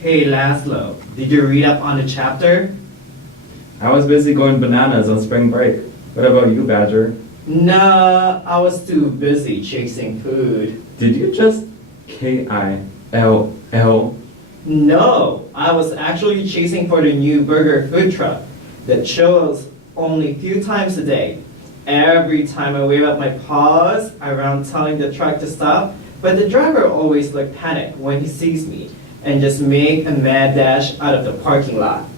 Hey Laszlo, did you read up on the chapter? I was busy going bananas on spring break. What about you, Badger? Nah, I was too busy chasing food. Did you just K-I-L-L? No, I was actually chasing for the new burger food truck that shows only a few times a day. Every time I wave up my paws around telling the truck to stop, but the driver always looked panicked when he sees me and just make a mad dash out of the parking lot.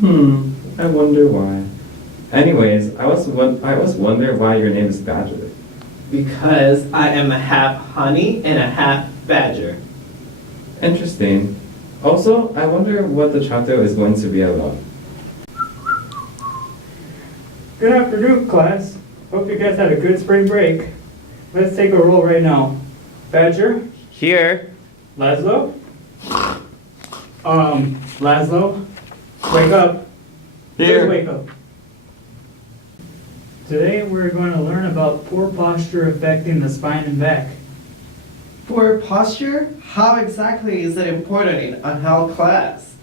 I wonder why. Anyways, I was wondering why your name is Badger. Because I am a half honey and a half badger. Interesting. Also, I wonder what the chapter is going to be about. Good afternoon, class. Hope you guys had a good spring break. Let's take a roll right now. Badger? Here. Laszlo? Laszlo? Wake up. Here. Please wake up. Today we're going to learn about poor posture affecting the spine and back. Poor posture? How exactly is it important in a health class?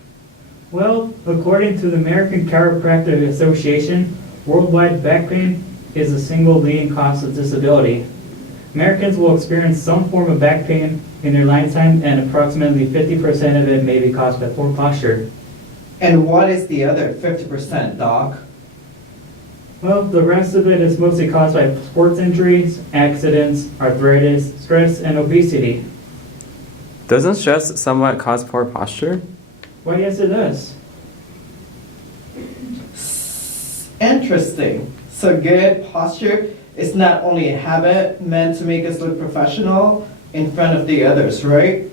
Well, according to the American Chiropractic Association, worldwide back pain is the single leading cause of disability. Americans will experience some form of back pain in their lifetime, and approximately 50% of it may be caused by poor posture. And what is the other 50%, Doc? Well, the rest of it is mostly caused by sports injuries, accidents, arthritis, stress, and obesity. Doesn't stress somewhat cause poor posture? Why, yes, it does. Interesting. So good posture is not only a habit meant to make us look professional in front of the others, right?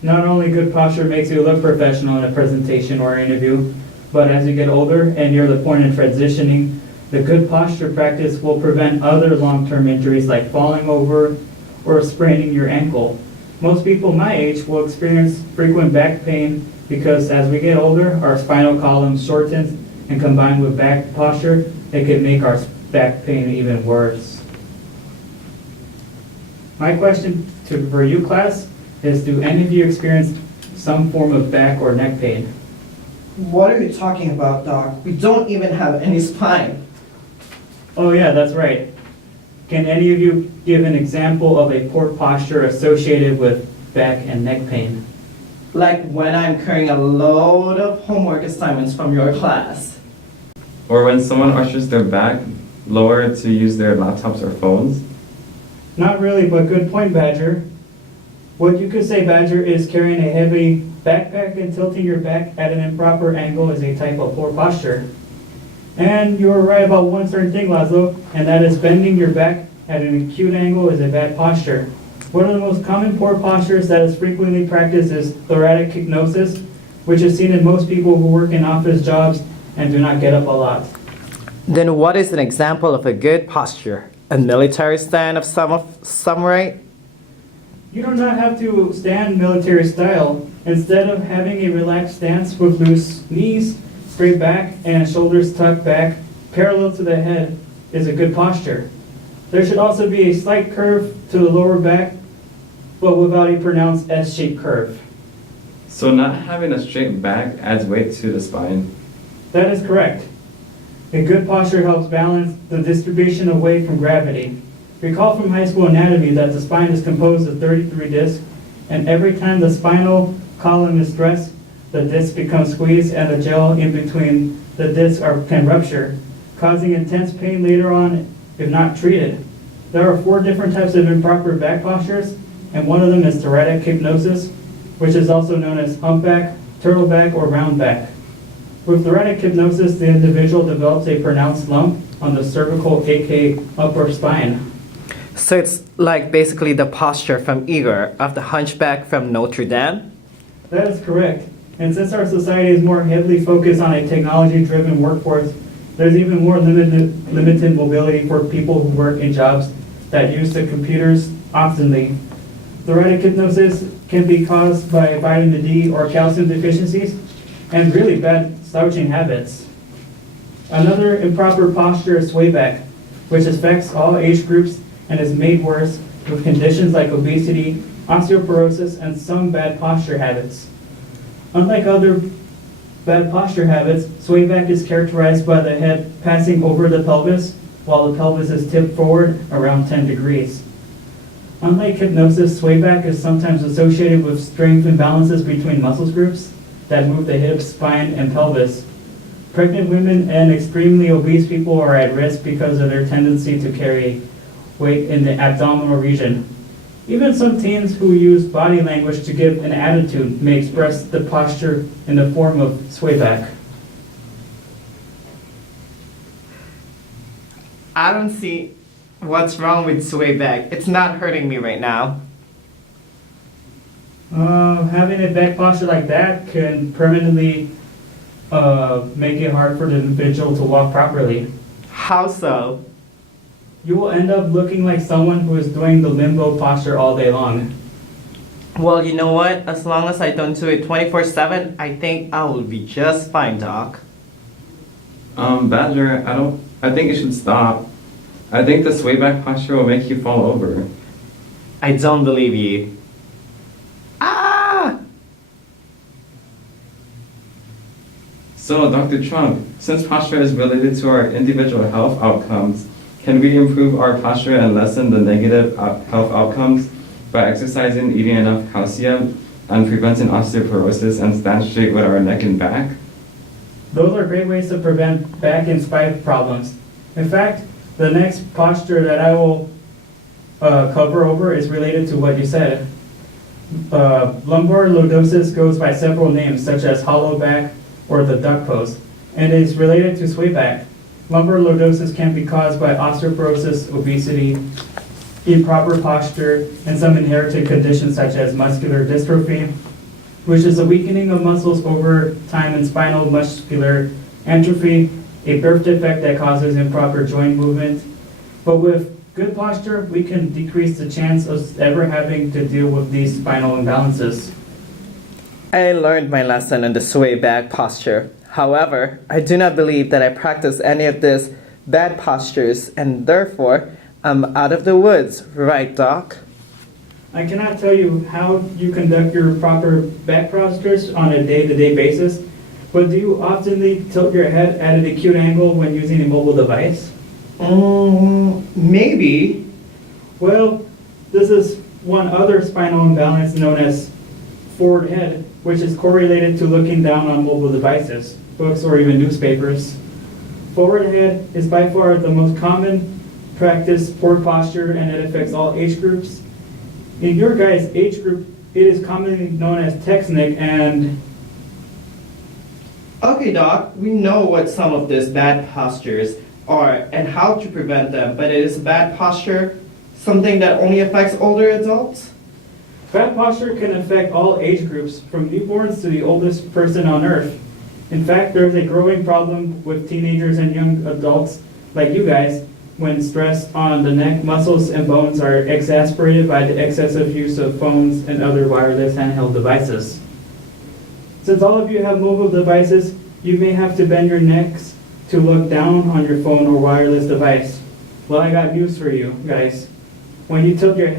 Not only good posture makes you look professional in a presentation or interview, but as you get older and near the point of transitioning, the good posture practice will prevent other long-term injuries like falling over or spraining your ankle. Most people my age will experience frequent back pain because as we get older, our spinal column shortens, and combined with back posture, it can make our back pain even worse. My question for you, class, is do any of you experience some form of back or neck pain? What are you talking about, Doc? We don't even have any spine. Oh yeah, that's right. Can any of you give an example of a poor posture associated with back and neck pain? Like when I'm carrying a load of homework assignments from your class. Or when someone arches their back lower to use their laptops or phones? Not really, but good point, Badger. What you could say, Badger, is carrying a heavy backpack and tilting your back at an improper angle is a type of poor posture. And you were right about one certain thing, Laszlo, and that is bending your back at an acute angle is a bad posture. One of the most common poor postures that is frequently practiced is thoracic hypnosis, which is seen in most people who work in office jobs and do not get up a lot. Then what is an example of a good posture? A military stand of some right? You do not have to stand military style. Instead of having a relaxed stance with loose knees, straight back, and shoulders tucked back, parallel to the head, is a good posture. There should also be a slight curve to the lower back, but without a pronounced S-shaped curve. So not having a straight back adds weight to the spine. That is correct. A good posture helps balance the distribution of weight from gravity. Recall from high school anatomy that the spine is composed of 33 discs, and every time the spinal column is stressed, the disc becomes squeezed and the gel in between the discs can rupture, causing intense pain later on if not treated. There are 4 different types of improper back postures, and one of them is thoracic hypnosis, which is also known as humpback, turtleback, or round back. With thoracic hypnosis, the individual develops a pronounced lump on the cervical, aka upper spine. So it's like basically the posture from Igor of the hunchback from Notre Dame? That is correct. And since our society is more heavily focused on a technology-driven workforce, there's even more limited mobility for people who work in jobs that use the computers oftenly. Thoracic hypnosis can be caused by vitamin D or calcium deficiencies and really bad slouching habits. Another improper posture is swayback, which affects all age groups and is made worse with conditions like obesity, osteoporosis, and some bad posture habits. Unlike other bad posture habits, sway back is characterized by the head passing over the pelvis, while the pelvis is tipped forward around 10 degrees. Unlike hypnosis, sway back is sometimes associated with strength imbalances between muscles groups that move the hips, spine, and pelvis. Pregnant women and extremely obese people are at risk because of their tendency to carry weight in the abdominal region. Even some teens who use body language to give an attitude may express the posture in the form of sway back. I don't see what's wrong with sway back. It's not hurting me right now. Having a back posture like that can permanently make it hard for the individual to walk properly. How so? You will end up looking like someone who is doing the limbo posture all day long. Well, you know what? As long as I don't do it 24/7, I think I will be just fine, Doc. Badger, I think you should stop. I think the sway back posture will make you fall over. I don't believe you. Ah! So, Dr. Trump, since posture is related to our individual health outcomes, can we improve our posture and lessen the negative health outcomes by exercising, eating enough calcium, and preventing osteoporosis and stand straight with our neck and back? Those are great ways to prevent back and spine problems. In fact, the next posture that I will cover over is related to what you said. Lumbar lordosis goes by several names, such as hollow back or the duck pose, and is related to sway back. Lumbar lordosis can be caused by osteoporosis, obesity, improper posture, and some inherited conditions such as muscular dystrophy, which is a weakening of muscles over time, and spinal muscular atrophy, a birth defect that causes improper joint movement. But with good posture, we can decrease the chance of ever having to deal with these spinal imbalances. I learned my lesson on the sway back posture. However, I do not believe that I practice any of these bad postures, and therefore, I'm out of the woods, right, Doc? I cannot tell you how you conduct your proper back postures on a day-to-day basis, but do you often tilt your head at an acute angle when using a mobile device? Maybe. Well, this is one other spinal imbalance known as forward head, which is correlated to looking down on mobile devices, books, or even newspapers. Forward head is by far the most common practice poor posture, and it affects all age groups. In your guys' age group, it is commonly known as Tex-Nick, and Okay, Doc, we know what some of these bad postures are and how to prevent them, but is bad posture something that only affects older adults? bad posture can affect all age groups, from newborns to the oldest person on earth. In fact, there is a growing problem with teenagers and young adults like you guys when stress on the neck, muscles, and bones are exacerbated by the excessive use of phones and other wireless handheld devices. Since all of you have mobile devices, you may have to bend your necks to look down on your phone or wireless device. Well, I got news for you guys. When you tilt your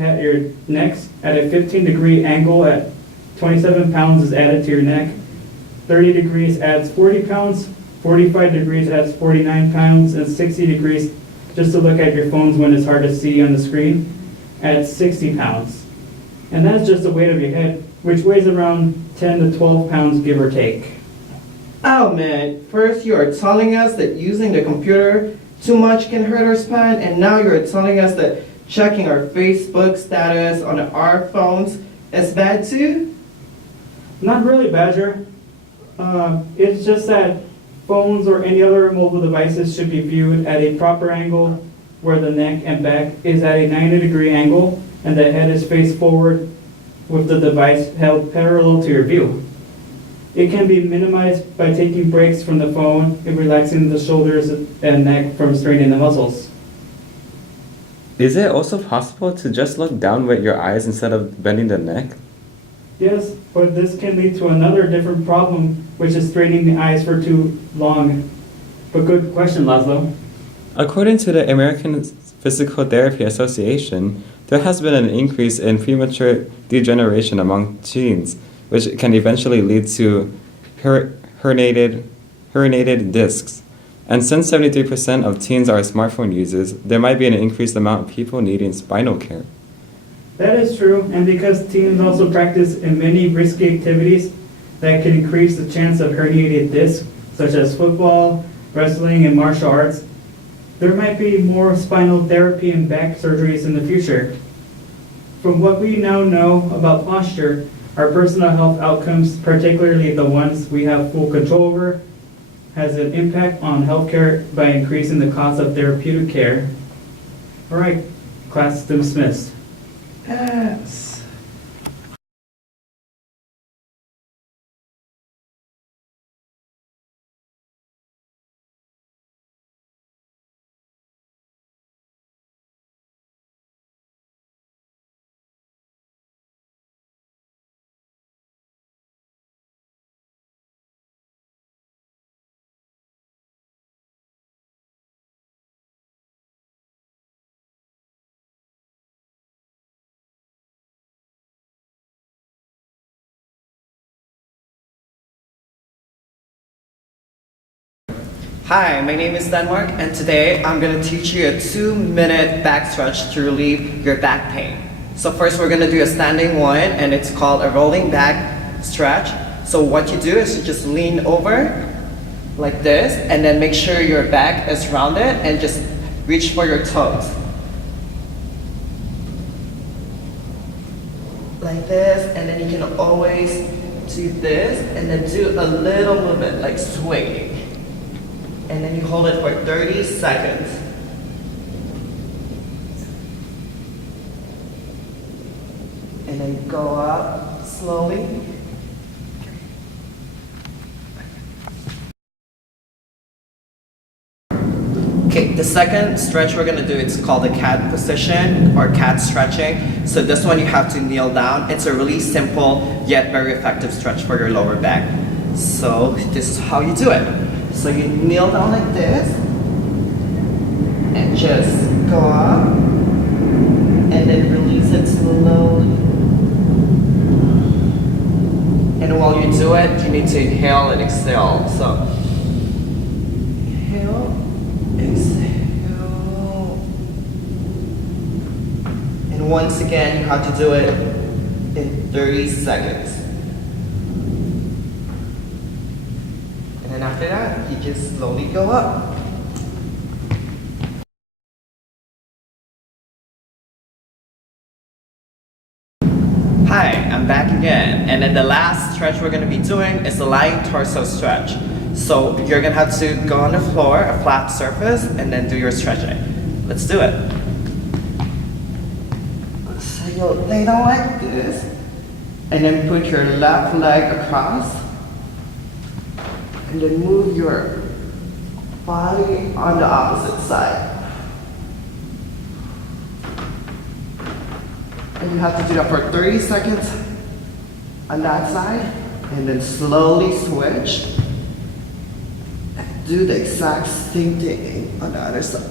necks at a 15-degree angle at 27 pounds is added to your neck, 30 degrees adds 40 pounds, 45 degrees adds 49 pounds, and 60 degrees, just to look at your phones when it's hard to see on the screen, adds 60 pounds. And that's just the weight of your head, which weighs around 10 to 12 pounds, give or take. Oh man, first you are telling us that using the computer too much can hurt our spine, and now you're telling us that checking our Facebook status on our phones is bad too? Not really, Badger. It's just that phones or any other mobile devices should be viewed at a proper angle where the neck and back is at a 90-degree angle and the head is faced forward with the device held parallel to your view. It can be minimized by taking breaks from the phone and relaxing the shoulders and neck from straining the muscles. Is it also possible to just look down with your eyes instead of bending the neck? Yes, but this can lead to another different problem, which is straining the eyes for too long. But good question, Laszlo. According to the American Physical Therapy Association, there has been an increase in premature degeneration among teens, which can eventually lead to herniated discs. And since 73% of teens are smartphone users, there might be an increased amount of people needing spinal care. That is true, and because teens also practice in many risky activities that can increase the chance of herniated discs, such as football, wrestling, and martial arts, there might be more spinal therapy and back surgeries in the future. From what we now know about posture, our personal health outcomes, particularly the ones we have full control over, has an impact on healthcare by increasing the cost of therapeutic care. All right, class dismissed. Yes. Hi, my name is Denmark, and today I'm going to teach you a 2-minute back stretch to relieve your back pain. So first we're going to do a standing one, and it's called a rolling back stretch. So what you do is you just lean over like this, and then make sure your back is rounded and just reach for your toes. Like this, and then you can always do this, and then do a little movement like swinging. And then you hold it for 30 seconds. And then go up slowly. Okay, the second stretch we're gonna do, it's called the cat position or cat stretching. So this one you have to kneel down. It's a really simple yet very effective stretch for your lower back. So this is how you do it. So you kneel down like this, and just go up, and then release it slowly. And while you do it, you need to inhale and exhale. So, inhale, exhale. And once again, you have to do it in 30 seconds. And after that, you just slowly go up. Hi, I'm back again. And then the last stretch we're gonna be doing is the lying torso stretch. So you're gonna have to go on the floor, a flat surface, and then do your stretching. Let's do it. So you'll lay down like this, and then put your left leg across, and then move your body on the opposite side. And you have to do that for 30 seconds on that side, and then slowly switch. And do the exact same thing on the other side.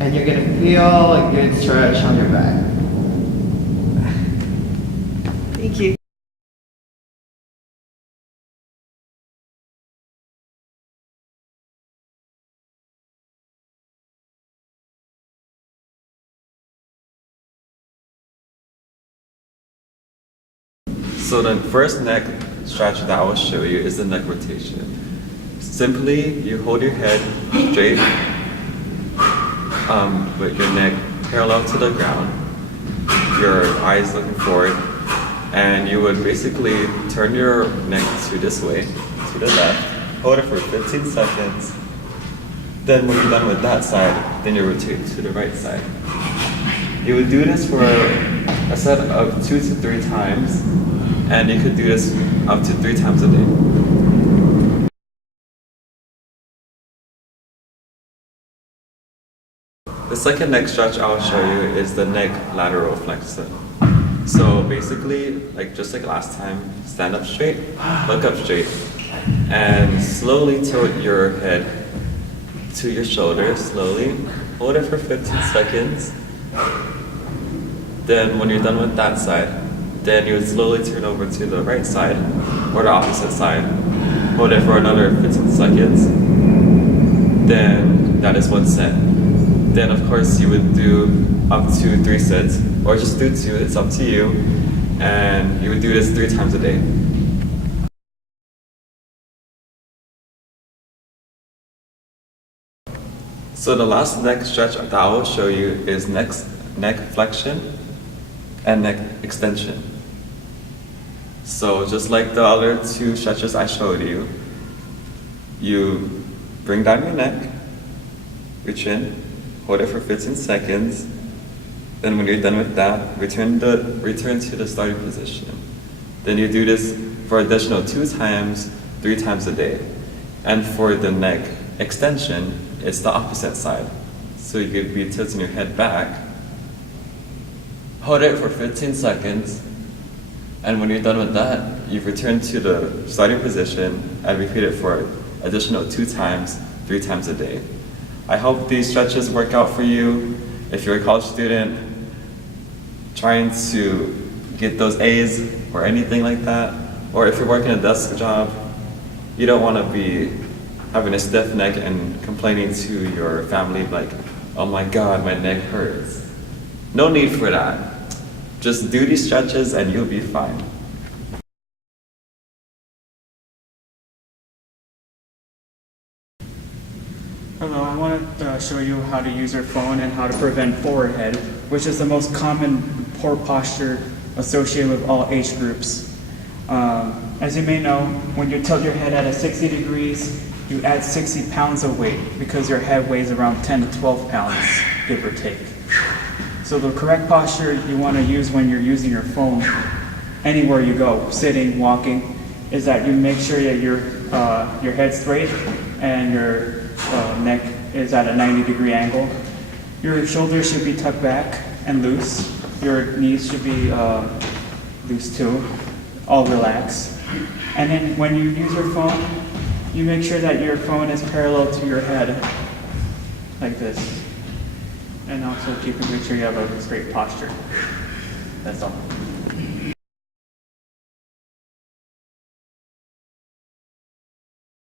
And you're gonna feel a good stretch on your back. Thank you. So the first neck stretch that I will show you is the neck rotation. Simply, you hold your head straight with your neck parallel to the ground, your eyes looking forward, and you would basically turn your neck to this way, to the left, hold it for 15 seconds. Then when you're done with that side, then you rotate to the right side. You would do this for a set of 2 to 3 times, and you could do this up to 3 times a day. The second neck stretch I'll show you is the neck lateral flexor. So basically, just like last time, stand up straight, look up straight, and slowly tilt your head to your shoulders, slowly. Hold it for 15 seconds, Then when you're done with that side, then you would slowly turn over to the right side or the opposite side. Hold it for another 15 seconds. Then that is one set. Then of course you would do up to 3 sets, or just do 2, it's up to you. And you would do this 3 times a day. So the last neck stretch that I will show you is neck flexion and neck extension. So just like the other 2 stretches I showed you, you bring down your neck, your chin, hold it for 15 seconds. Then when you're done with that, return to the starting position. Then you do this for additional 2 times, 3 times a day. And for the neck extension, it's the opposite side. So you could be tilting your head back, hold it for 15 seconds, and when you're done with that, you return to the starting position and repeat it for additional 2 times, 3 times a day. I hope these stretches work out for you. If you're a college student trying to get those A's or anything like that, or if you're working a desk job, you don't want to be having a stiff neck and complaining to your family like, oh my God, my neck hurts. No need for that. Just do these stretches and you'll be fine. Hello, I want to show you how to use your phone and how to prevent forward head, which is the most common poor posture associated with all age groups. As you may know, when you tilt your head at a 60 degrees, you add 60 pounds of weight because your head weighs around 10 to 12 pounds, give or take. So the correct posture you want to use when you're using your phone, anywhere you go, sitting, walking, is that you make sure that your head's straight and your neck is at a 90-degree angle. Your shoulders should be tucked back and loose. Your knees should be loose too, all relaxed. And then when you use your phone, you make sure that your phone is parallel to your head, like this. And also make sure you have a straight posture. That's all.